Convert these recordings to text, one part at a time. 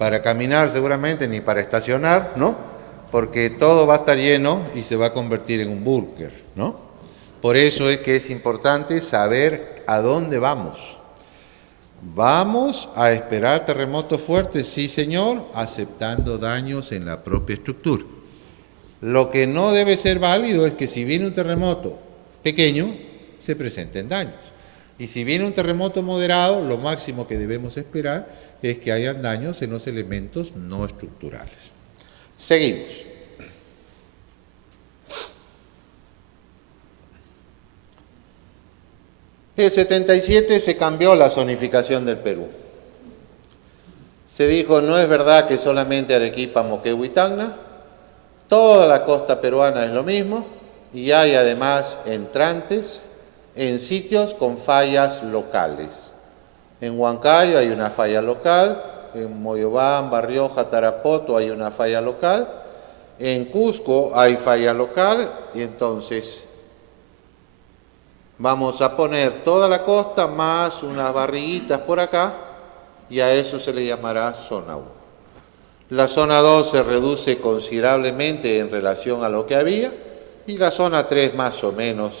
para caminar seguramente, ni para estacionar, ¿no? Porque todo va a estar lleno y se va a convertir en un búnker, ¿no? Por eso es que es importante saber a dónde vamos. ¿Vamos a esperar terremotos fuertes? Sí, señor, aceptando daños en la propia estructura. Lo que no debe ser válido es que si viene un terremoto pequeño, se presenten daños. Y si viene un terremoto moderado, lo máximo que debemos esperar es que hayan daños en los elementos no estructurales. Seguimos. En el 77 se cambió la zonificación del Perú. Se dijo, no es verdad que solamente Arequipa, Moquegua y Tacna, toda la costa peruana es lo mismo y hay además entrantes en sitios con fallas locales. En Huancayo hay una falla local, en Moyobamba, Rioja, Tarapoto hay una falla local, en Cusco hay falla local y entonces vamos a poner toda la costa más unas barriguitas por acá y a eso se le llamará zona 1. La zona 2 se reduce considerablemente en relación a lo que había y la zona 3 más o menos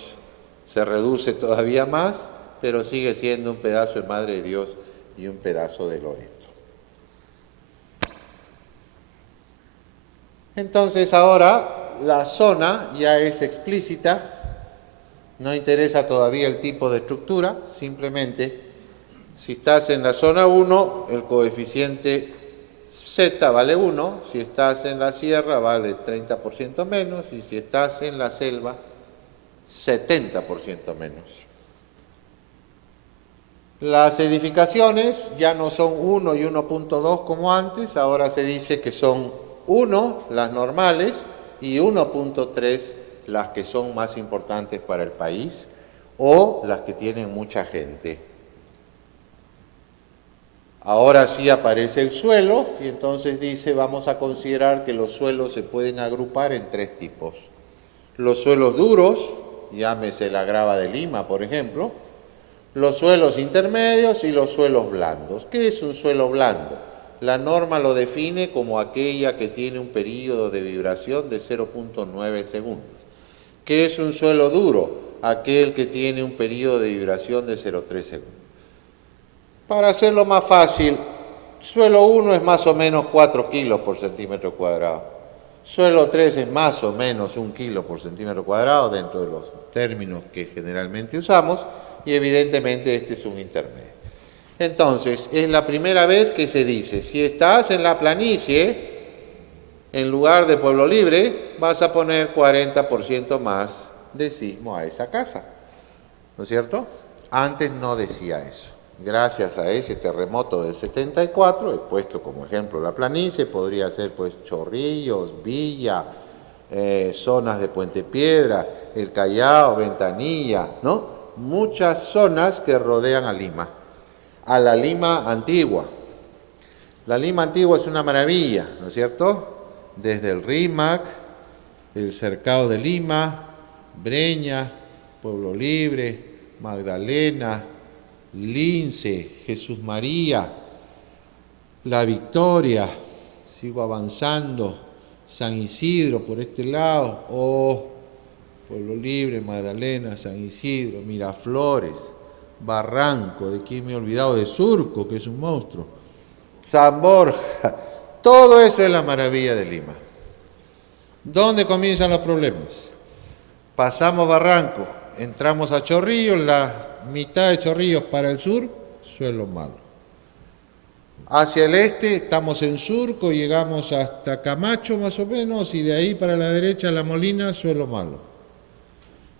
se reduce todavía más, pero sigue siendo un pedazo de Madre de Dios y un pedazo de Loreto. Entonces ahora la zona ya es explícita, no interesa todavía el tipo de estructura, simplemente si estás en la zona 1, el coeficiente Z vale 1, si estás en la sierra vale 30% menos y si estás en la selva 70% menos. Las edificaciones ya no son 1 y 1.2 como antes, ahora se dice que son 1 las normales y 1.3 las que son más importantes para el país o las que tienen mucha gente. Ahora sí aparece el suelo y entonces dice vamos a considerar que los suelos se pueden agrupar en 3 tipos. Los suelos duros, llámese la grava de Lima por ejemplo, los suelos intermedios y los suelos blandos. ¿Qué es un suelo blando? La norma lo define como aquella que tiene un periodo de vibración de 0.9 segundos. ¿Qué es un suelo duro? Aquel que tiene un periodo de vibración de 0.3 segundos. Para hacerlo más fácil, suelo 1 es más o menos 4 kilos por centímetro cuadrado. Suelo 3 es más o menos 1 kilo por centímetro cuadrado dentro de los términos que generalmente usamos y evidentemente este es un intermedio. Entonces, es la primera vez que se dice, si estás en la planicie, en lugar de Pueblo Libre, vas a poner 40% más de sismo a esa casa. ¿No es cierto? Antes no decía eso. Gracias a ese terremoto del 74, he puesto como ejemplo la planicie, podría ser pues Chorrillos, Villa, zonas de Puente Piedra, el Callao, Ventanilla, ¿no? Muchas zonas que rodean a Lima, a la Lima antigua. La Lima antigua es una maravilla, ¿no es cierto? Desde el Rímac, el Cercado de Lima, Breña, Pueblo Libre, Magdalena, Lince, Jesús María, La Victoria, sigo avanzando, San Isidro por este lado, Pueblo Libre, Magdalena, San Isidro, Miraflores, Barranco, ¿de quién me he olvidado? De Surco, que es un monstruo, San Borja, todo eso es la maravilla de Lima. ¿Dónde comienzan los problemas? Pasamos Barranco, entramos a Chorrillos, la mitad de Chorrillos para el sur, suelo malo. Hacia el este estamos en Surco, llegamos hasta Camacho más o menos y de ahí para la derecha La Molina, suelo malo.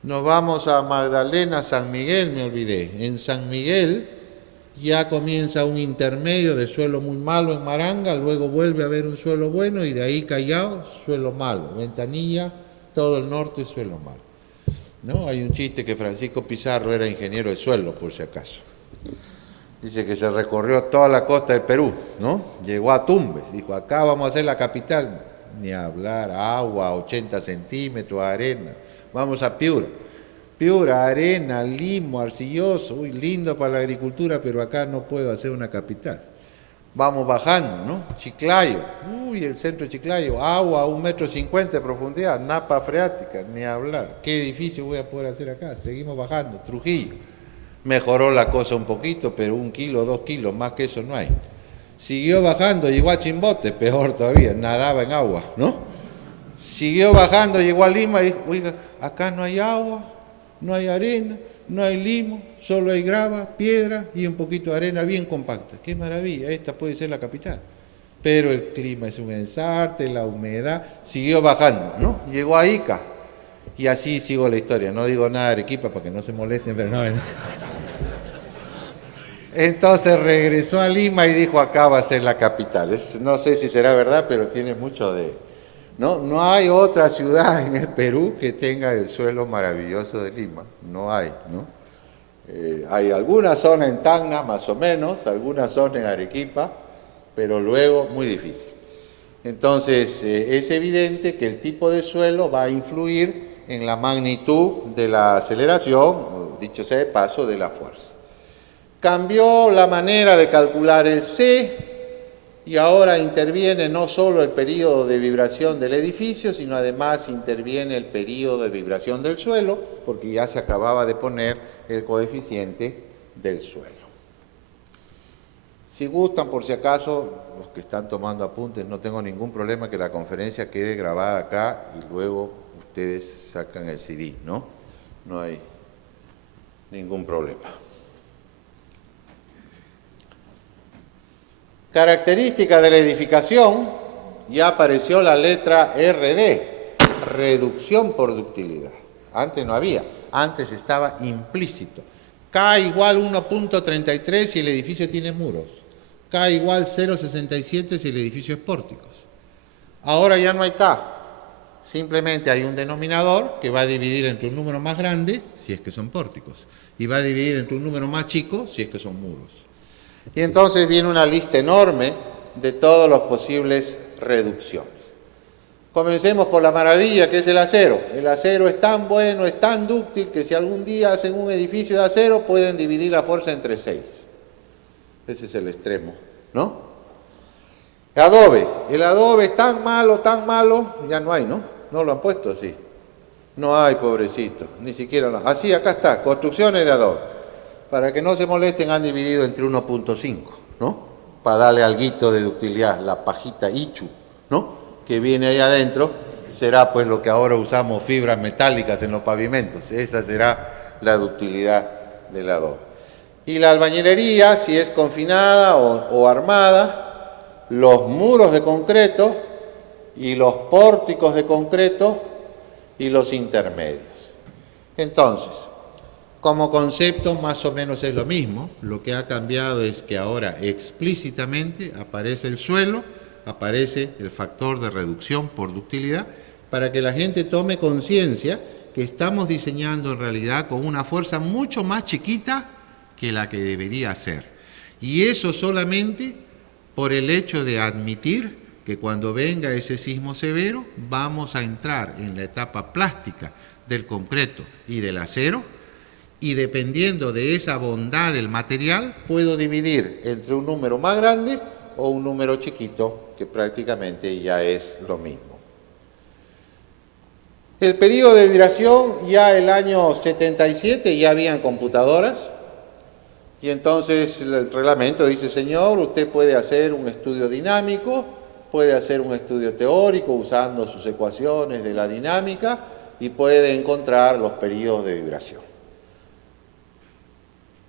Nos vamos a Magdalena, San Miguel, me olvidé. En San Miguel ya comienza un intermedio de suelo muy malo en Maranga, luego vuelve a haber un suelo bueno y de ahí Callao, suelo malo. Ventanilla, todo el norte, suelo malo. ¿No? Hay un chiste que Francisco Pizarro era ingeniero de suelo, por si acaso. Dice que se recorrió toda la costa del Perú, ¿no? Llegó a Tumbes, dijo, acá vamos a hacer la capital. Ni hablar, agua, 80 centímetros, arena. Vamos a Piura. Piura, arena, limo, arcilloso, uy, lindo para la agricultura, pero acá no puedo hacer una capital. Vamos bajando, ¿no? Chiclayo, uy, el centro de Chiclayo, agua a 1,50 m de profundidad, napa freática, ni hablar. ¿Qué edificio voy a poder hacer acá? Seguimos bajando, Trujillo. Mejoró la cosa un poquito, pero 1 kilo, 2 kilos, más que eso no hay. Siguió bajando, llegó a Chimbote, peor todavía, nadaba en agua, ¿no? Siguió bajando, llegó a Lima y dijo, oiga, acá no hay agua, no hay arena, no hay limo, solo hay grava, piedra y un poquito de arena bien compacta. ¡Qué maravilla! Esta puede ser la capital. Pero el clima es un ensarte, la humedad, siguió bajando, ¿no? Llegó a Ica y así sigo la historia. No digo nada de Arequipa para que no se molesten, pero no. Entonces regresó a Lima y dijo, acá va a ser la capital. No sé si será verdad, pero tiene mucho de... No hay otra ciudad en el Perú que tenga el suelo maravilloso de Lima. No hay, ¿no? Hay alguna zona en Tacna, más o menos, alguna zona en Arequipa, pero luego muy difícil. Entonces, es evidente que el tipo de suelo va a influir en la magnitud de la aceleración, dicho sea de paso, de la fuerza. Cambió la manera de calcular el C y ahora interviene no solo el período de vibración del edificio, sino además interviene el período de vibración del suelo, porque ya se acababa de poner el coeficiente del suelo. Si gustan, por si acaso, los que están tomando apuntes, no tengo ningún problema que la conferencia quede grabada acá y luego ustedes sacan el CD, ¿no? No hay ningún problema. Característica de la edificación, ya apareció la letra RD, reducción por ductilidad. Antes no había, antes estaba implícito. K igual 1.33 si el edificio tiene muros. K igual 0.67 si el edificio es pórticos. Ahora ya no hay K. Simplemente hay un denominador que va a dividir entre un número más grande si es que son pórticos y va a dividir entre un número más chico si es que son muros. Y entonces viene una lista enorme de todas las posibles reducciones. Comencemos por la maravilla que es el acero. El acero es tan bueno, es tan dúctil, que si algún día hacen un edificio de acero pueden dividir la fuerza entre 6. Ese es el extremo, ¿no? Adobe. El adobe es tan malo, ya no hay, ¿no? No lo han puesto así. No hay, pobrecito, ni siquiera lo... Así, acá está, construcciones de adobe. Para que no se molesten, han dividido entre 1.5, ¿no? Para darle alguito de ductilidad, la pajita Ichu, ¿no? Que viene ahí adentro, será pues lo que ahora usamos, fibras metálicas en los pavimentos. Esa será la ductilidad del adobe. Y la albañilería, si es confinada o armada, los muros de concreto y los pórticos de concreto y los intermedios. Entonces, como concepto más o menos es lo mismo. Lo que ha cambiado es que ahora explícitamente aparece el suelo, aparece el factor de reducción por ductilidad, para que la gente tome conciencia que estamos diseñando en realidad con una fuerza mucho más chiquita que la que debería ser. Y eso solamente por el hecho de admitir que cuando venga ese sismo severo vamos a entrar en la etapa plástica del concreto y del acero, y dependiendo de esa bondad del material, puedo dividir entre un número más grande o un número chiquito, que prácticamente ya es lo mismo. El periodo de vibración, ya el año 77 ya habían computadoras, y entonces el reglamento dice, señor, usted puede hacer un estudio dinámico, puede hacer un estudio teórico usando sus ecuaciones de la dinámica y puede encontrar los periodos de vibración.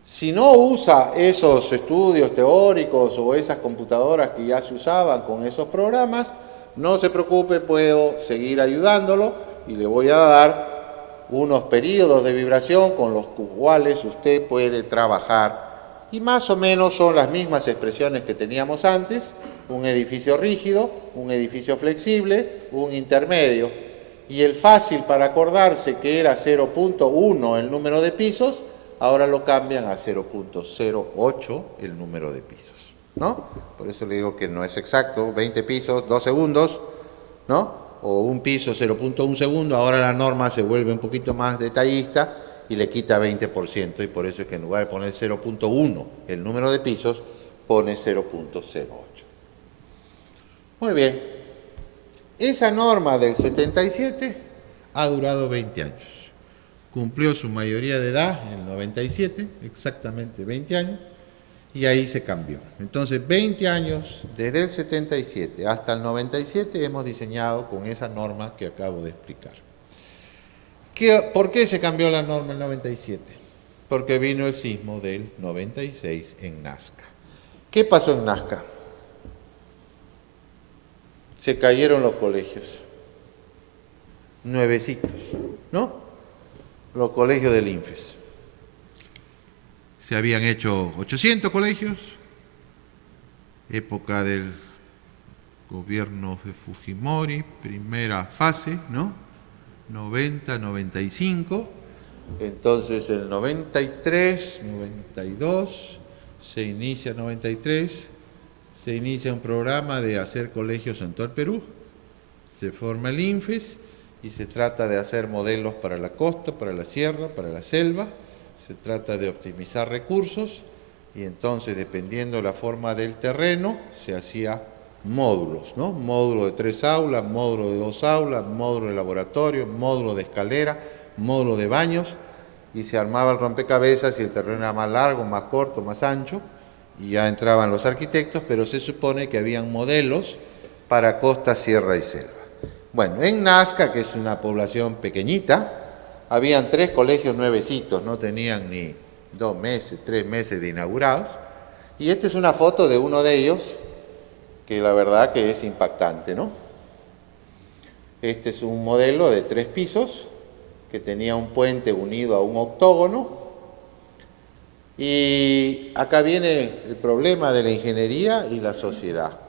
Si no usa esos estudios teóricos o esas computadoras que ya se usaban con esos programas, no se preocupe, puedo seguir ayudándolo y le voy a dar unos periodos de vibración con los cuales usted puede trabajar. Y más o menos son las mismas expresiones que teníamos antes: un edificio rígido, un edificio flexible, un intermedio. Y el fácil para acordarse, que era 0.1 el número de pisos, ahora lo cambian a 0.08 el número de pisos, ¿no? Por eso le digo que no es exacto, 20 pisos, 2 segundos, ¿no? O un piso, 0.1 segundo, ahora la norma se vuelve un poquito más detallista y le quita 20%, y por eso es que en lugar de poner 0.1 el número de pisos, pone 0.08. Muy bien. Esa norma del 77 ha durado 20 años. Cumplió su mayoría de edad en el 97, exactamente 20 años, y ahí se cambió. Entonces, 20 años, desde el 77 hasta el 97, hemos diseñado con esa norma que acabo de explicar. ¿Por qué se cambió la norma en el 97? Porque vino el sismo del 96 en Nazca. ¿Qué pasó en Nazca? Se cayeron los colegios, nuevecitos, ¿no? Los colegios del INFES. Se habían hecho 800 colegios, época del gobierno de Fujimori, primera fase, ¿no? 90, 95, entonces el 93, 92, se inicia 93, se inicia un programa de hacer colegios en todo el Perú, se forma el INFES y se trata de hacer modelos para la costa, para la sierra, para la selva, se trata de optimizar recursos y entonces dependiendo de la forma del terreno se hacía módulos, ¿no? Módulo de 3 aulas, módulo de 2 aulas, módulo de laboratorio, módulo de escalera, módulo de baños y se armaba el rompecabezas y el terreno era más largo, más corto, más ancho y ya entraban los arquitectos, pero se supone que habían modelos para costa, sierra y selva. Bueno, en Nazca, que es una población pequeñita, habían 3 colegios nuevecitos, no tenían ni 2 meses, 3 meses de inaugurados, y esta es una foto de uno de ellos, que la verdad que es impactante, ¿no? Este es un modelo de 3 pisos, que tenía un puente unido a un octógono, y acá viene el problema de la ingeniería y la sociedad.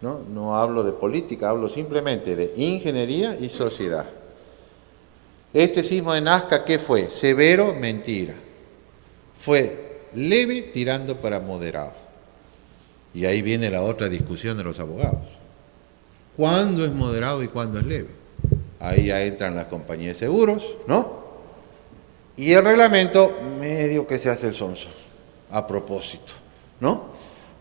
No hablo de política, hablo simplemente de ingeniería y sociedad. Este sismo de Nazca, ¿qué fue? Severo, mentira. Fue leve tirando para moderado. Y ahí viene la otra discusión de los abogados. ¿Cuándo es moderado y cuándo es leve? Ahí ya entran las compañías de seguros, ¿no? Y el reglamento medio que se hace el sonso, a propósito, ¿no?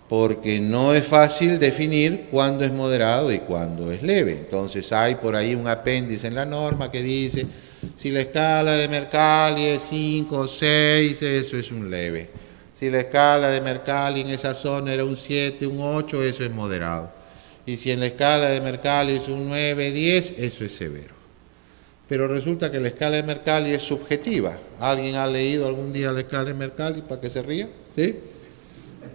Porque no es fácil definir cuándo es moderado y cuándo es leve. Entonces hay por ahí un apéndice en la norma que dice, si la escala de Mercalli es 5 o 6, eso es un leve. Si la escala de Mercalli en esa zona era un 7, un 8, eso es moderado. Y si en la escala de Mercalli es un 9, 10, eso es severo. Pero resulta que la escala de Mercalli es subjetiva. ¿Alguien ha leído algún día la escala de Mercalli para que se ría? ¿Sí?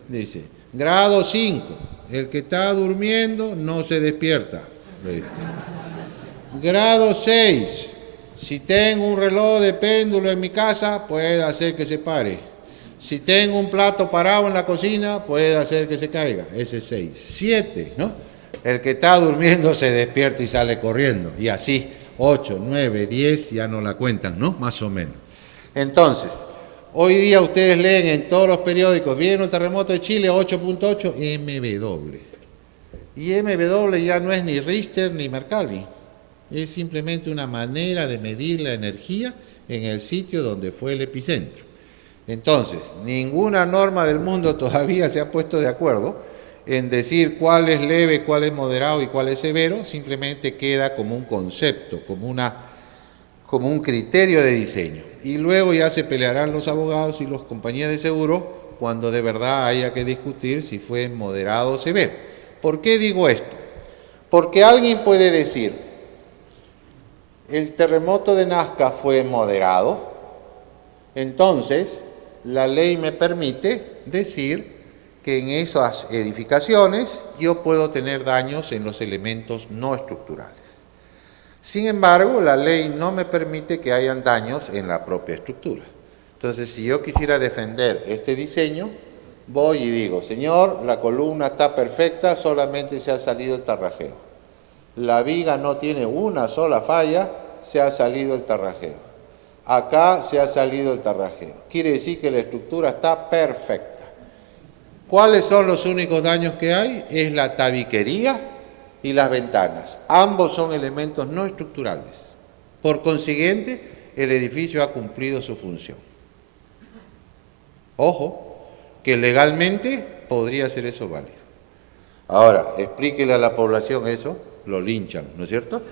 Dice, grado 5, el que está durmiendo no se despierta. Grado 6, si tengo un reloj de péndulo en mi casa, puede hacer que se pare. Si tengo un plato parado en la cocina, puede hacer que se caiga. Ese es 6. 7, ¿no? El que está durmiendo se despierta y sale corriendo. Y así, 8, 9, 10, ya no la cuentan, ¿no? Más o menos. Entonces, hoy día ustedes leen en todos los periódicos, viene un terremoto de Chile, 8.8, MW. Y MW ya no es ni Richter ni Mercalli. Es simplemente una manera de medir la energía en el sitio donde fue el epicentro. Entonces, ninguna norma del mundo todavía se ha puesto de acuerdo en decir cuál es leve, cuál es moderado y cuál es severo, simplemente queda como un concepto, como un criterio de diseño. Y luego ya se pelearán los abogados y las compañías de seguro cuando de verdad haya que discutir si fue moderado o severo. ¿Por qué digo esto? Porque alguien puede decir, el terremoto de Nazca fue moderado, entonces la ley me permite decir que en esas edificaciones yo puedo tener daños en los elementos no estructurales. Sin embargo, la ley no me permite que hayan daños en la propia estructura. Entonces, si yo quisiera defender este diseño, voy y digo, señor, la columna está perfecta, solamente se ha salido el tarrajeo. La viga no tiene una sola falla, se ha salido el tarrajeo. Acá se ha salido el tarrajeo. Quiere decir que la estructura está perfecta. ¿Cuáles son los únicos daños que hay? Es la tabiquería y las ventanas. Ambos son elementos no estructurales. Por consiguiente, el edificio ha cumplido su función. Ojo, que legalmente podría ser eso válido. Ahora, explíquele a la población eso, lo linchan, ¿no es cierto?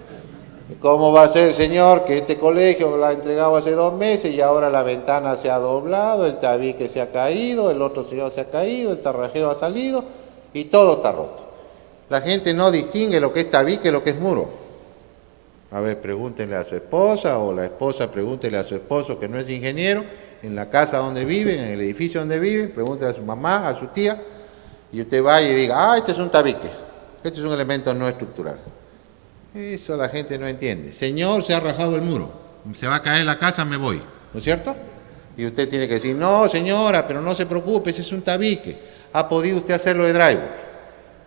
¿Cómo va a ser, señor, que este colegio lo ha entregado hace 2 meses y ahora la ventana se ha doblado, el tabique se ha caído, el otro señor se ha caído, el tarrajeo ha salido y todo está roto? La gente no distingue lo que es tabique y lo que es muro. A ver, pregúntenle a su esposa o la esposa pregúntenle a su esposo que no es ingeniero, en la casa donde viven, en el edificio donde viven, pregúntenle a su mamá, a su tía, y usted vaya y diga, este es un tabique, este es un elemento no estructural. Eso la gente no entiende. Señor, se ha rajado el muro, se va a caer la casa, me voy, ¿no es cierto? Y usted tiene que decir, no señora, pero no se preocupe, ese es un tabique, ha podido usted hacerlo de drywall.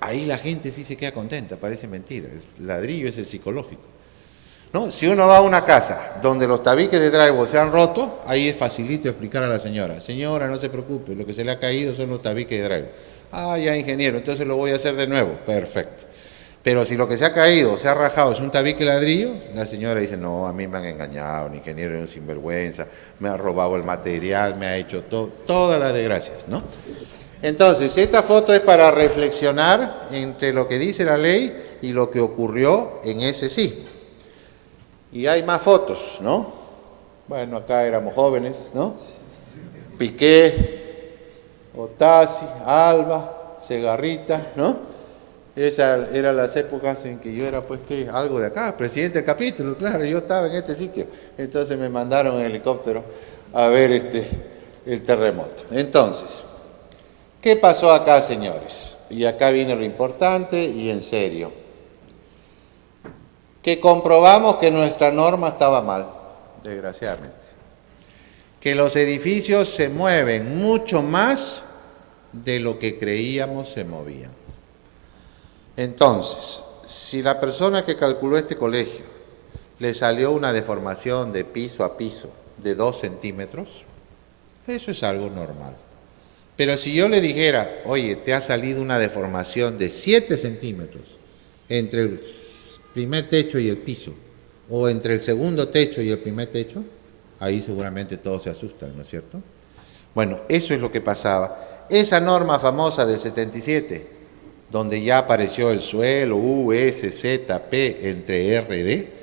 Ahí la gente sí se queda contenta, parece mentira, el ladrillo es el psicológico. ¿No? Si uno va a una casa donde los tabiques de drywall se han roto, ahí es facilito explicar a la señora, señora, no se preocupe, lo que se le ha caído son los tabiques de drywall. Ah, ya ingeniero, entonces lo voy a hacer de nuevo, perfecto. Pero si lo que se ha caído, se ha rajado, es un tabique ladrillo, la señora dice, no, a mí me han engañado, el ingeniero es un sinvergüenza, me ha robado el material, me ha hecho todas las desgracias, ¿no? Entonces, esta foto es para reflexionar entre lo que dice la ley y lo que ocurrió en ese sí. Y hay más fotos, ¿no? Bueno, acá éramos jóvenes, ¿no? Piqué, Otasi, Alba, Segarrita, ¿no? Esas eran las épocas en que yo era, pues, ¿qué? Algo de acá, presidente del capítulo, claro, yo estaba en este sitio. Entonces me mandaron en helicóptero a ver el terremoto. Entonces, ¿qué pasó acá, señores? Y acá viene lo importante y en serio. Que comprobamos que nuestra norma estaba mal, desgraciadamente. Que los edificios se mueven mucho más de lo que creíamos se movían. Entonces, si la persona que calculó este colegio le salió una deformación de piso a piso de 2 centímetros, eso es algo normal. Pero si yo le dijera, oye, te ha salido una deformación de 7 centímetros entre el primer techo y el piso, o entre el segundo techo y el primer techo, ahí seguramente todos se asustan, ¿no es cierto? Bueno, eso es lo que pasaba. Esa norma famosa del 77, donde ya apareció el suelo, U, S, Z, P entre R, D,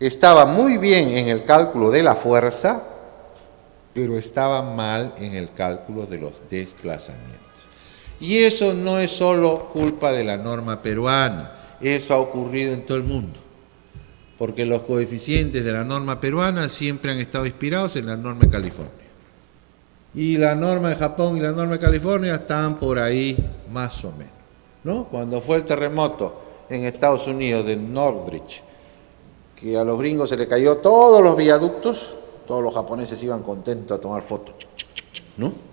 estaba muy bien en el cálculo de la fuerza, pero estaba mal en el cálculo de los desplazamientos. Y eso no es solo culpa de la norma peruana, eso ha ocurrido en todo el mundo, porque los coeficientes de la norma peruana siempre han estado inspirados en la norma de California. Y la norma de Japón y la norma de California están por ahí más o menos, ¿no? Cuando fue el terremoto en Estados Unidos de Northridge, que a los gringos se le cayó todos los viaductos, todos los japoneses iban contentos a tomar fotos, ¿no?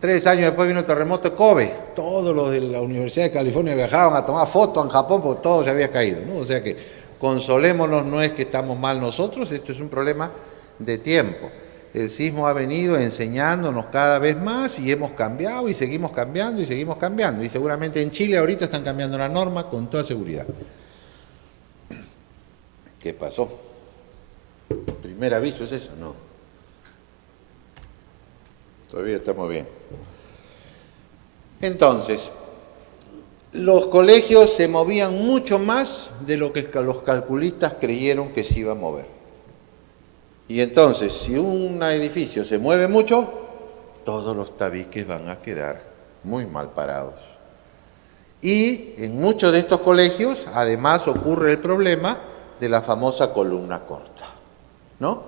3 años después vino el terremoto de Kobe. Todos los de la Universidad de California viajaban a tomar fotos en Japón porque todo se había caído, ¿no? O sea que consolémonos, no es que estamos mal nosotros, esto es un problema de tiempo. El sismo ha venido enseñándonos cada vez más y hemos cambiado y seguimos cambiando y seguimos cambiando. Y seguramente en Chile ahorita están cambiando la norma con toda seguridad. ¿Qué pasó? ¿Primer aviso es eso? No. Todavía estamos bien. Entonces, los colegios se movían mucho más de lo que los calculistas creyeron que se iba a mover. Y entonces, si un edificio se mueve mucho, todos los tabiques van a quedar muy mal parados. Y en muchos de estos colegios, además, ocurre el problema de la famosa columna corta, ¿no?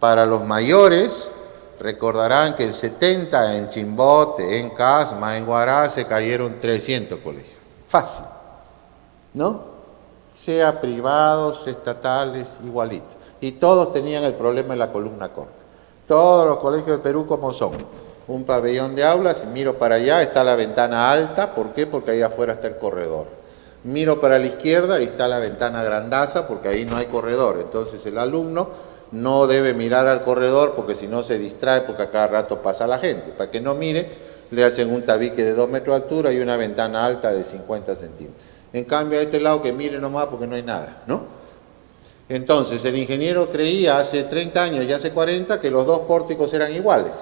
Para los mayores, recordarán que el 70 en Chimbote, en Casma, en Huará, se cayeron 300 colegios. Fácil, ¿no? Sea privados, estatales, igualito. Y todos tenían el problema de la columna corta. Todos los colegios del Perú como son. Un pabellón de aulas, miro para allá, está la ventana alta. ¿Por qué? Porque ahí afuera está el corredor. Miro para la izquierda y está la ventana grandaza porque ahí no hay corredor. Entonces el alumno no debe mirar al corredor porque si no se distrae porque a cada rato pasa la gente. Para que no mire, le hacen un tabique de 2 metros de altura y una ventana alta de 50 centímetros. En cambio a este lado que mire nomás porque no hay nada, ¿no? Entonces el ingeniero creía hace 30 años y hace 40 que los 2 pórticos eran iguales.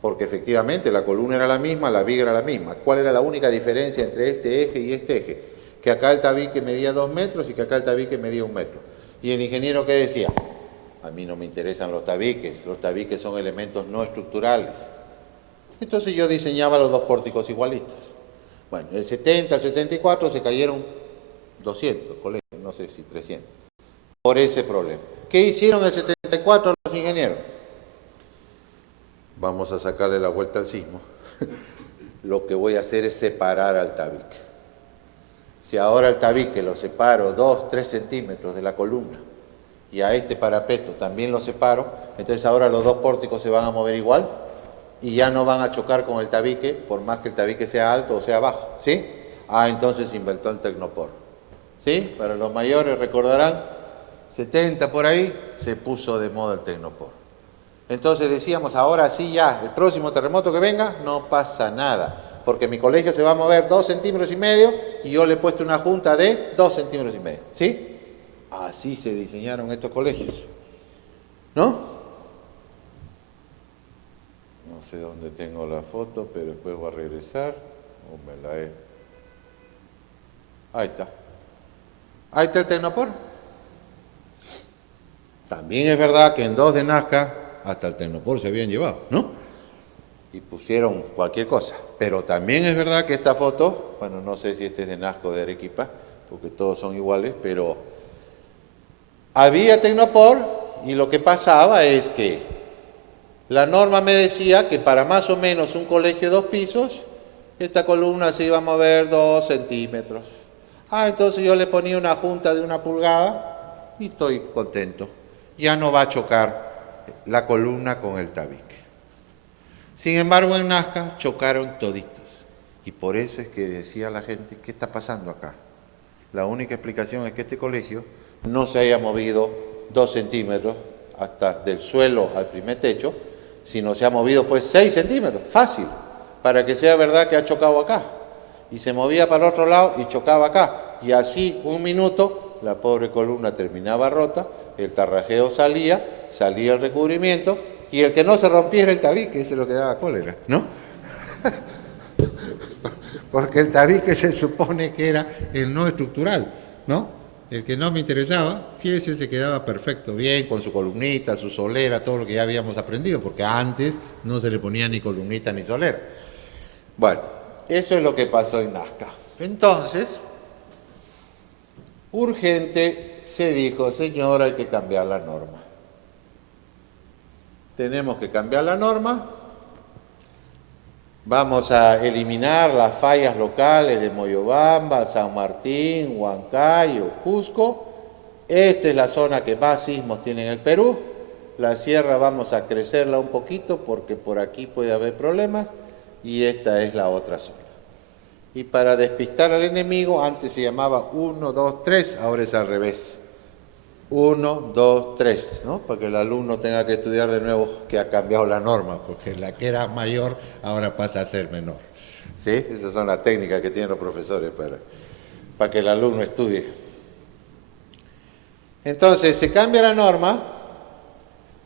porque efectivamente la columna era la misma, la viga era la misma. ¿Cuál era la única diferencia entre este eje y este eje? Que acá el tabique medía 2 metros y que acá el tabique medía 1 metro. ¿Y el ingeniero qué decía? A mí no me interesan los tabiques son elementos no estructurales. Entonces yo diseñaba los dos pórticos igualitos. Bueno, el 70, el 74 se cayeron 200 colegios, no sé si 300, por ese problema. ¿Qué hicieron el 74 los ingenieros? Vamos a sacarle la vuelta al sismo. Lo que voy a hacer es separar al tabique. Si ahora el tabique lo separo 2, 3 centímetros de la columna y a este parapeto también lo separo, entonces ahora los dos pórticos se van a mover igual y ya no van a chocar con el tabique, por más que el tabique sea alto o sea bajo, ¿sí? Entonces se inventó el tecnopor, ¿sí? Para los mayores recordarán, 70 por ahí, se puso de moda el tecnopor. Entonces decíamos, ahora sí ya, el próximo terremoto que venga, no pasa nada, porque mi colegio se va a mover 2,5 centímetros y yo le he puesto una junta de 2,5 centímetros, ¿sí? Así se diseñaron estos colegios, ¿no? No sé dónde tengo la foto, pero después voy a regresar. Me la he... Ahí está. Ahí está el tecnopor. También es verdad que en 2 de Nazca hasta el tecnopor se habían llevado, ¿no? Y pusieron cualquier cosa. Pero también es verdad que esta foto, bueno, no sé si este es de Nazca o de Arequipa, porque todos son iguales, pero había tecnopor y lo que pasaba es que la norma me decía que para más o menos un colegio de 2 pisos, esta columna se iba a mover 2 centímetros. Entonces yo le ponía una junta de 1 pulgada y estoy contento. Ya no va a chocar la columna con el tabique. Sin embargo, en Nazca chocaron toditos. Y por eso es que decía la gente, ¿qué está pasando acá? La única explicación es que este colegio no se haya movido 2 centímetros hasta del suelo al primer techo, sino se ha movido pues 6 centímetros, fácil, para que sea verdad que ha chocado acá. Y se movía para el otro lado y chocaba acá. Y así, 1 minuto, la pobre columna terminaba rota, el tarrajeo salía el recubrimiento, y el que no se rompiera el tabique, ese es lo que daba cólera, ¿no? Porque el tabique se supone que era el no estructural, ¿no? El que no me interesaba, que ese se quedaba perfecto, bien, con su columnita, su solera, todo lo que ya habíamos aprendido, porque antes no se le ponía ni columnita ni solera. Bueno, eso es lo que pasó en Nazca. Entonces, urgente se dijo, señor, hay que cambiar la norma. Tenemos que cambiar la norma. Vamos a eliminar las fallas locales de Moyobamba, San Martín, Huancayo, Cusco. Esta es la zona que más sismos tiene en el Perú. La sierra vamos a crecerla un poquito porque por aquí puede haber problemas y esta es la otra zona. Y para despistar al enemigo, antes se llamaba 1, 2, 3, ahora es al revés. 1, 2, 3, ¿no? Para que el alumno tenga que estudiar de nuevo que ha cambiado la norma, porque la que era mayor ahora pasa a ser menor. ¿Sí? Esas son las técnicas que tienen los profesores para que el alumno estudie. Entonces, se cambia la norma,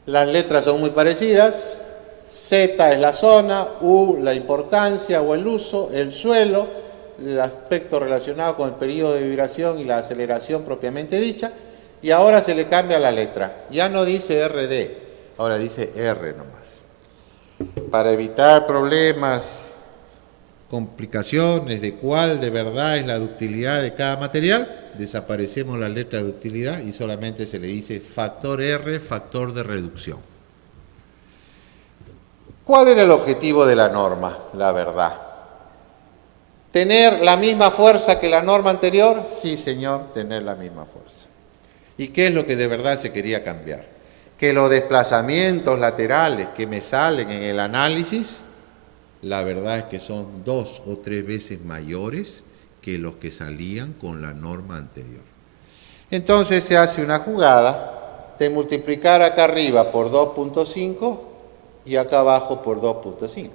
las letras son muy parecidas, Z es la zona, U la importancia o el uso, el suelo, el aspecto relacionado con el periodo de vibración y la aceleración propiamente dicha, y ahora se le cambia la letra. Ya no dice RD, ahora dice R nomás. Para evitar problemas, complicaciones de cuál de verdad es la ductilidad de cada material, desaparecemos la letra de ductilidad y solamente se le dice factor R, factor de reducción. ¿Cuál era el objetivo de la norma? La verdad. ¿Tener la misma fuerza que la norma anterior? Sí, señor, tener la misma fuerza. ¿Y qué es lo que de verdad se quería cambiar? Que los desplazamientos laterales que me salen en el análisis, la verdad es que son 2 o 3 veces mayores que los que salían con la norma anterior. Entonces se hace una jugada de multiplicar acá arriba por 2.5 y acá abajo por 2.5.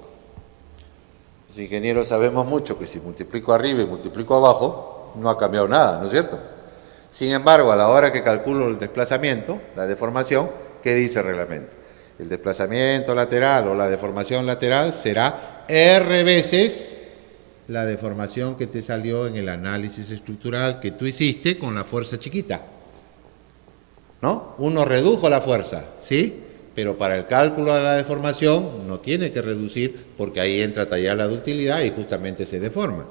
Los ingenieros sabemos mucho que si multiplico arriba y multiplico abajo, no ha cambiado nada, ¿no es cierto? Sin embargo, a la hora que calculo el desplazamiento, la deformación, ¿qué dice el reglamento? el desplazamiento lateral o la deformación lateral será R veces la deformación que te salió en el análisis estructural que tú hiciste con la fuerza chiquita. ¿No? Uno redujo la fuerza, ¿sí? Pero para el cálculo de la deformación no tiene que reducir porque ahí entra a tallar la ductilidad y justamente se deforma.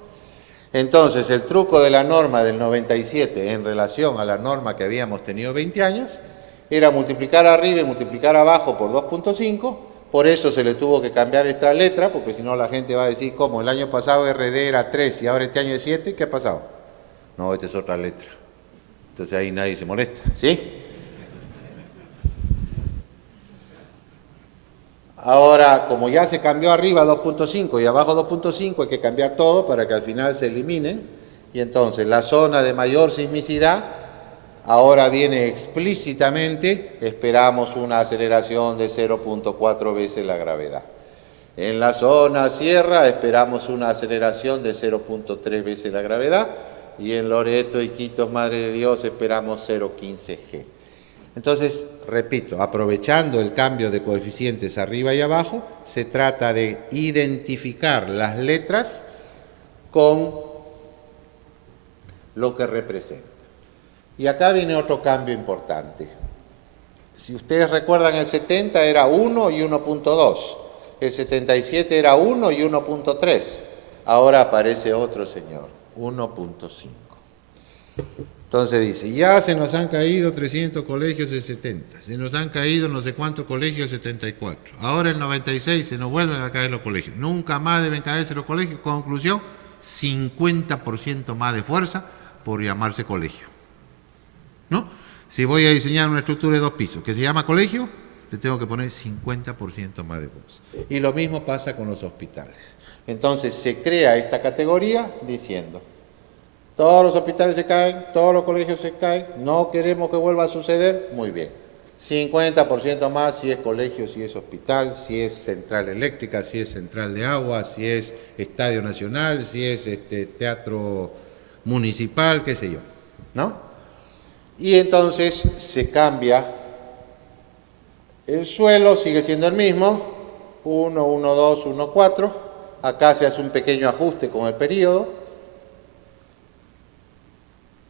Entonces, el truco de la norma del 97 en relación a la norma que habíamos tenido 20 años era multiplicar arriba y multiplicar abajo por 2.5, por eso se le tuvo que cambiar esta letra, porque si no la gente va a decir, ¿cómo? El año pasado RD era 3 y ahora este año es 7, ¿qué ha pasado? No, esta es otra letra. Entonces ahí nadie se molesta, ¿sí? Ahora, como ya se cambió arriba 2.5 y abajo 2.5, hay que cambiar todo para que al final se eliminen. Y entonces la zona de mayor sismicidad ahora viene explícitamente, esperamos una aceleración de 0.4 veces la gravedad. En la zona sierra esperamos una aceleración de 0.3 veces la gravedad. Y en Loreto, Iquitos, Madre de Dios, esperamos 0.15 G. Entonces, repito, aprovechando el cambio de coeficientes arriba y abajo, se trata de identificar las letras con lo que representa. Y acá viene otro cambio importante. Si ustedes recuerdan, el 70 era 1 y 1.2, el 77 era 1 y 1.3, ahora aparece otro señor, 1.5. Entonces dice, ya se nos han caído 300 colegios el 70, se nos han caído no sé cuántos colegios el 74, ahora el 96 se nos vuelven a caer los colegios, nunca más deben caerse los colegios. Conclusión, 50% más de fuerza por llamarse colegio, ¿no? Si voy a diseñar una estructura de 2 pisos que se llama colegio, le tengo que poner 50% más de fuerza. Y lo mismo pasa con los hospitales. Entonces se crea esta categoría diciendo, todos los hospitales se caen, todos los colegios se caen, no queremos que vuelva a suceder, muy bien. 50% más si es colegio, si es hospital, si es central eléctrica, si es central de agua, si es estadio nacional, si es teatro municipal, qué sé yo, ¿no? Y entonces se cambia, el suelo sigue siendo el mismo, 1, 1, 2, 1, 4, acá se hace un pequeño ajuste con el periodo,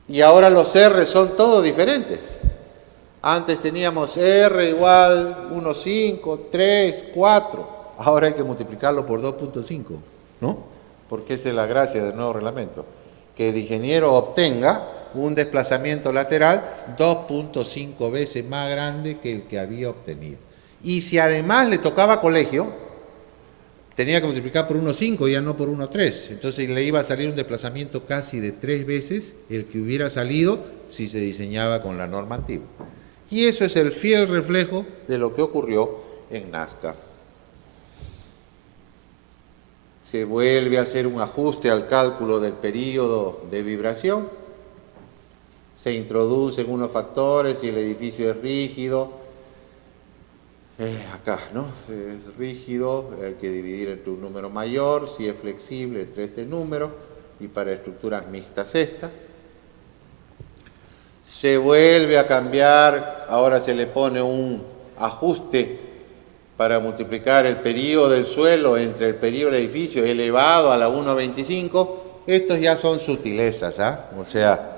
y ahora los R son todos diferentes. Antes teníamos R igual 1,5, 3, 4. Ahora hay que multiplicarlo por 2.5, ¿no? Porque esa es la gracia del nuevo reglamento. Que el ingeniero obtenga un desplazamiento lateral 2.5 veces más grande que el que había obtenido. Y si además le tocaba colegio, tenía que multiplicar por 1,5 ya no por 1,3. Entonces le iba a salir un desplazamiento casi de 3 veces el que hubiera salido si se diseñaba con la norma antigua. Y eso es el fiel reflejo de lo que ocurrió en Nazca. Se vuelve a hacer un ajuste al cálculo del período de vibración. Se introducen unos factores, si el edificio es rígido, acá, ¿no? Si es rígido, hay que dividir entre un número mayor, si es flexible, entre este número, y para estructuras mixtas esta. Se vuelve a cambiar, ahora se le pone un ajuste para multiplicar el período del suelo entre el período del edificio elevado a la 1,25. Estos ya son sutilezas, ¿ah? O sea,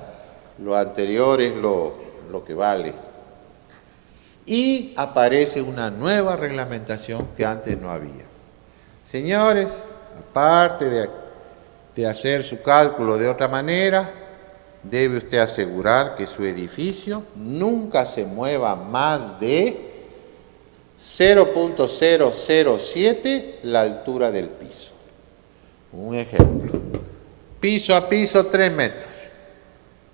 lo anterior es lo que vale. Y aparece una nueva reglamentación que antes no había. Señores, aparte de hacer su cálculo de otra manera, debe usted asegurar que su edificio nunca se mueva más de 0.007 la altura del piso. Un ejemplo, piso a piso 3 metros.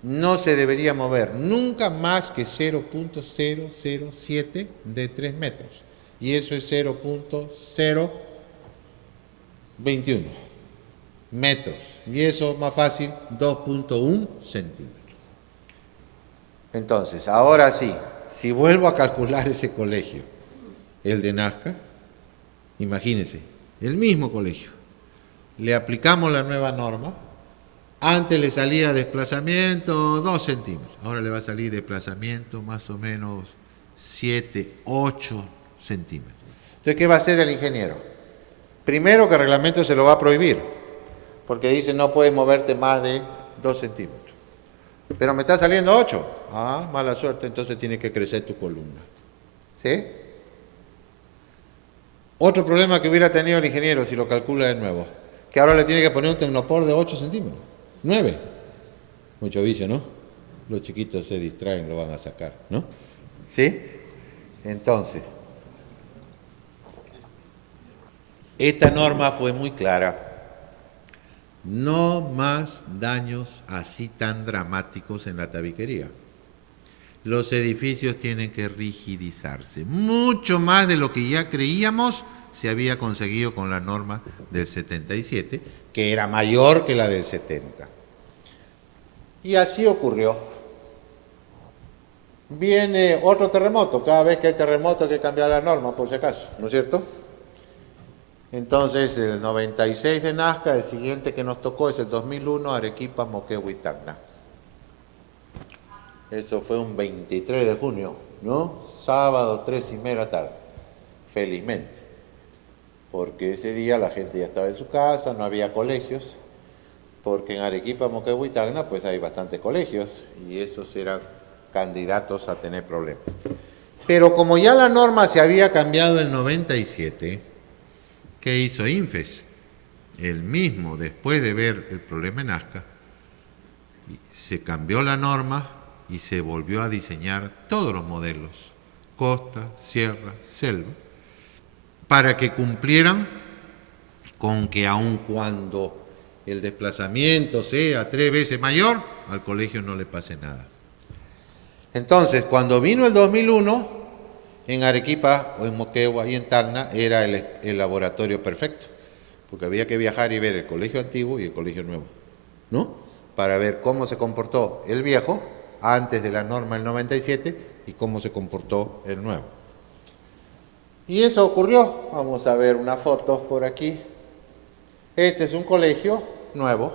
No se debería mover nunca más que 0.007 de 3 metros. Y eso es 0.021 metros. Y eso más fácil, 2.1 centímetros. Entonces, ahora sí, si vuelvo a calcular ese colegio, el de Nazca, imagínense, el mismo colegio, le aplicamos la nueva norma. Antes le salía desplazamiento 2 centímetros, ahora le va a salir desplazamiento más o menos 7, 8 centímetros. Entonces, ¿qué va a hacer el ingeniero? Primero que el reglamento se lo va a prohibir, porque dice no puedes moverte más de 2 centímetros. Pero me está saliendo 8. Ah, mala suerte, entonces tiene que crecer tu columna. ¿Sí? Otro problema que hubiera tenido el ingeniero si lo calcula de nuevo, que ahora le tiene que poner un tecnopor de 8 centímetros, 9. Mucho vicio, ¿no? Los chiquitos se distraen, lo van a sacar, ¿no? ¿Sí? Entonces, esta norma fue muy clara. No más daños así tan dramáticos en la tabiquería. Los edificios tienen que rigidizarse. Mucho más de lo que ya creíamos se había conseguido con la norma del 77, que era mayor que la del 70. Y así ocurrió. Viene otro terremoto. Cada vez que hay terremoto hay que cambiar la norma, por si acaso, ¿no es cierto? Entonces, el 96 de Nazca, el siguiente que nos tocó es el 2001, Arequipa, Moquegua y Tacna. Eso fue un 23 de junio, ¿no? Sábado, 3:30 de la tarde, felizmente. Porque ese día la gente ya estaba en su casa, no había colegios, porque en Arequipa, Moquegua y Tacna, pues hay bastantes colegios, y esos eran candidatos a tener problemas. Pero como ya la norma se había cambiado en el 97, ¿qué hizo INFES? El mismo, después de ver el problema en Nazca, se cambió la norma y se volvió a diseñar todos los modelos, costa, sierra, selva, para que cumplieran con que aun cuando el desplazamiento sea 3 veces mayor, al colegio no le pase nada. Entonces, cuando vino el 2001, en Arequipa, o en Moquegua y en Tacna, era el laboratorio perfecto, porque había que viajar y ver el colegio antiguo y el colegio nuevo, ¿no? Para ver cómo se comportó el viejo antes de la norma del 97 y cómo se comportó el nuevo. Y eso ocurrió. Vamos a ver una foto por aquí. Este es un colegio nuevo.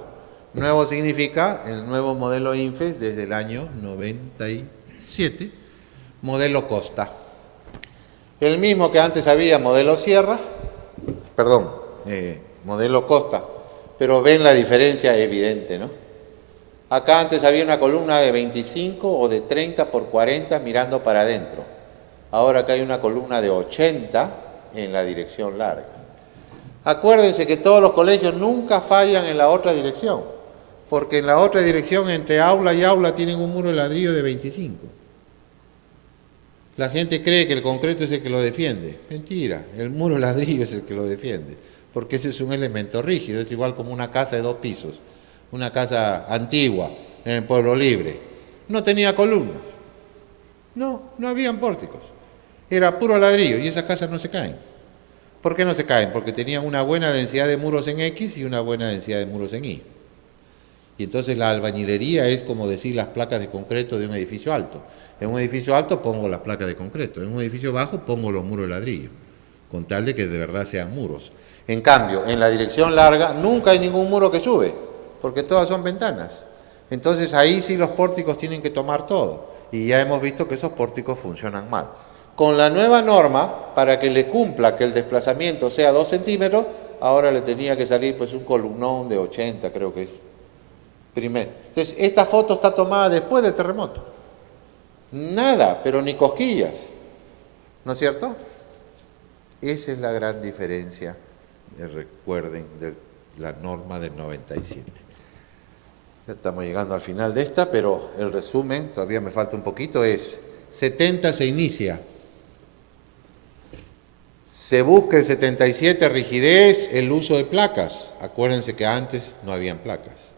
Nuevo significa el nuevo modelo INFES desde el año 97, modelo Costa. El mismo que antes había modelo Sierra, modelo Costa, pero ven la diferencia evidente, ¿no? Acá antes había una columna de 25 o de 30 por 40 mirando para adentro. Ahora acá hay una columna de 80 en la dirección larga. Acuérdense que todos los colegios nunca fallan en la otra dirección, porque en la otra dirección entre aula y aula tienen un muro de ladrillo de 25. La gente cree que el concreto es el que lo defiende. Mentira, el muro de ladrillo es el que lo defiende, porque ese es un elemento rígido, es igual como una casa de 2 pisos. Una casa antigua en el Pueblo Libre, no tenía columnas, no habían pórticos, era puro ladrillo y esas casas no se caen. ¿Por qué no se caen? Porque tenían una buena densidad de muros en X y una buena densidad de muros en Y. Y entonces la albañilería es como decir las placas de concreto de un edificio alto. En un edificio alto pongo las placas de concreto, en un edificio bajo pongo los muros de ladrillo, con tal de que de verdad sean muros. En cambio, en la dirección larga nunca hay ningún muro que sube, porque todas son ventanas. Entonces ahí sí los pórticos tienen que tomar todo, y ya hemos visto que esos pórticos funcionan mal. Con la nueva norma, para que le cumpla que el desplazamiento sea 2 centímetros, ahora le tenía que salir pues un columnón de 80, creo que es. Primero. Entonces, esta foto está tomada después del terremoto. Nada, pero ni cosquillas. ¿No es cierto? Esa es la gran diferencia, recuerden, de la norma del 97. Ya estamos llegando al final de esta, pero el resumen, todavía me falta un poquito, es 70 se inicia. Se busca el 77 rigidez, el uso de placas. Acuérdense que antes no habían placas.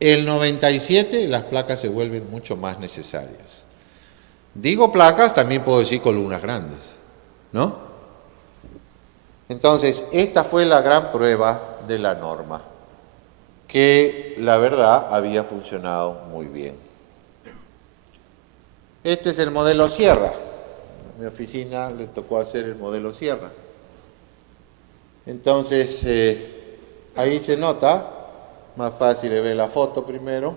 El 97 las placas se vuelven mucho más necesarias. Digo placas, también puedo decir columnas grandes, ¿no? Entonces, esta fue la gran prueba de la norma, que la verdad había funcionado muy bien. Este es el modelo Sierra. A mi oficina le tocó hacer el modelo Sierra. Entonces, ahí se nota, más fácil de ver la foto primero.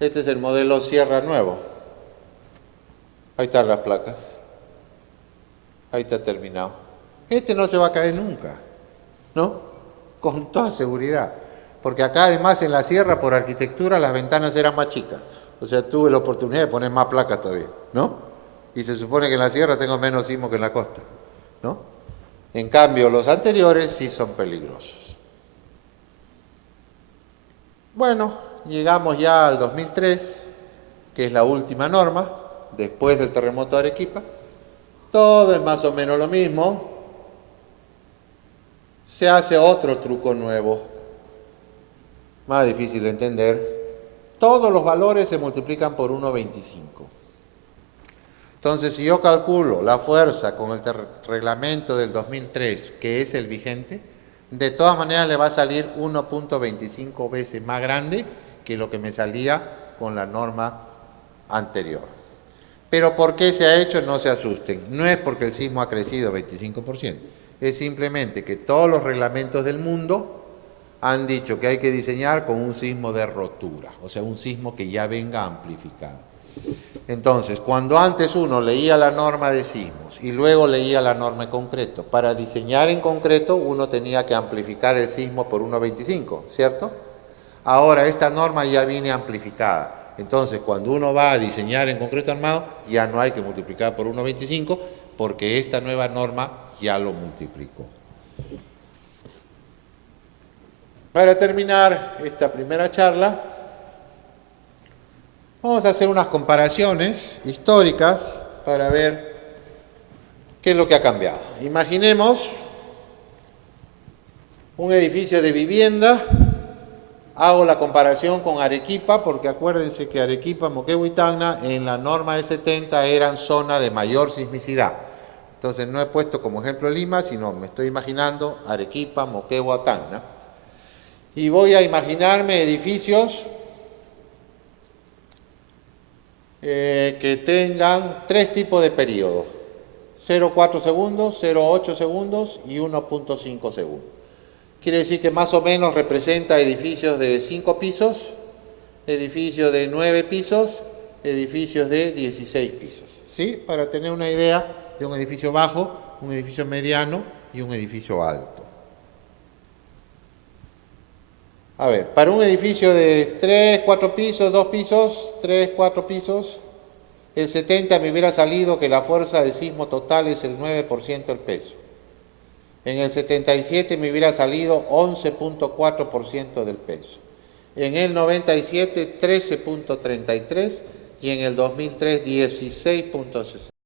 Este es el modelo Sierra nuevo. Ahí están las placas. Ahí está terminado. Este no se va a caer nunca, ¿no? Con toda seguridad. Porque acá además en la sierra por arquitectura las ventanas eran más chicas. O sea, tuve la oportunidad de poner más placas todavía, ¿no? Y se supone que en la sierra tengo menos sismo que en la costa, ¿no? En cambio, los anteriores sí son peligrosos. Bueno, llegamos ya al 2003, que es la última norma, después del terremoto de Arequipa. Todo es más o menos lo mismo. Se hace otro truco nuevo, más difícil de entender. Todos los valores se multiplican por 1,25. Entonces, si yo calculo la fuerza con el reglamento del 2003, que es el vigente, de todas maneras le va a salir 1,25 veces más grande que lo que me salía con la norma anterior. Pero ¿por qué se ha hecho? No se asusten. No es porque el sismo ha crecido 25%. Es simplemente que todos los reglamentos del mundo han dicho que hay que diseñar con un sismo de rotura, o sea, un sismo que ya venga amplificado. Entonces, cuando antes uno leía la norma de sismos y luego leía la norma en concreto, para diseñar en concreto uno tenía que amplificar el sismo por 1,25, ¿cierto? Ahora esta norma ya viene amplificada. Entonces, cuando uno va a diseñar en concreto armado, ya no hay que multiplicar por 1,25 porque esta nueva norma ya lo multiplicó. Para terminar esta primera charla, vamos a hacer unas comparaciones históricas para ver qué es lo que ha cambiado. Imaginemos un edificio de vivienda. Hago la comparación con Arequipa, porque acuérdense que Arequipa, Moquegua y Tacna en la norma de 70 eran zona de mayor sismicidad. Entonces no he puesto como ejemplo Lima, sino me estoy imaginando Arequipa, Moquegua, Tacna. Y voy a imaginarme edificios que tengan tres tipos de periodos: 0,4 segundos, 0,8 segundos y 1,5 segundos. Quiere decir que más o menos representa edificios de 5 pisos, edificios de 9 pisos, edificios de 16 pisos. ¿Sí? Para tener una idea de un edificio bajo, un edificio mediano y un edificio alto. A ver, para un edificio de 3, 4 pisos, 2 pisos, 3, 4 pisos, el 70 me hubiera salido que la fuerza de sismo total es el 9% del peso. En el 77 me hubiera salido 11,4% del peso. En el 97, 13,33 y en el 2003, 16,60.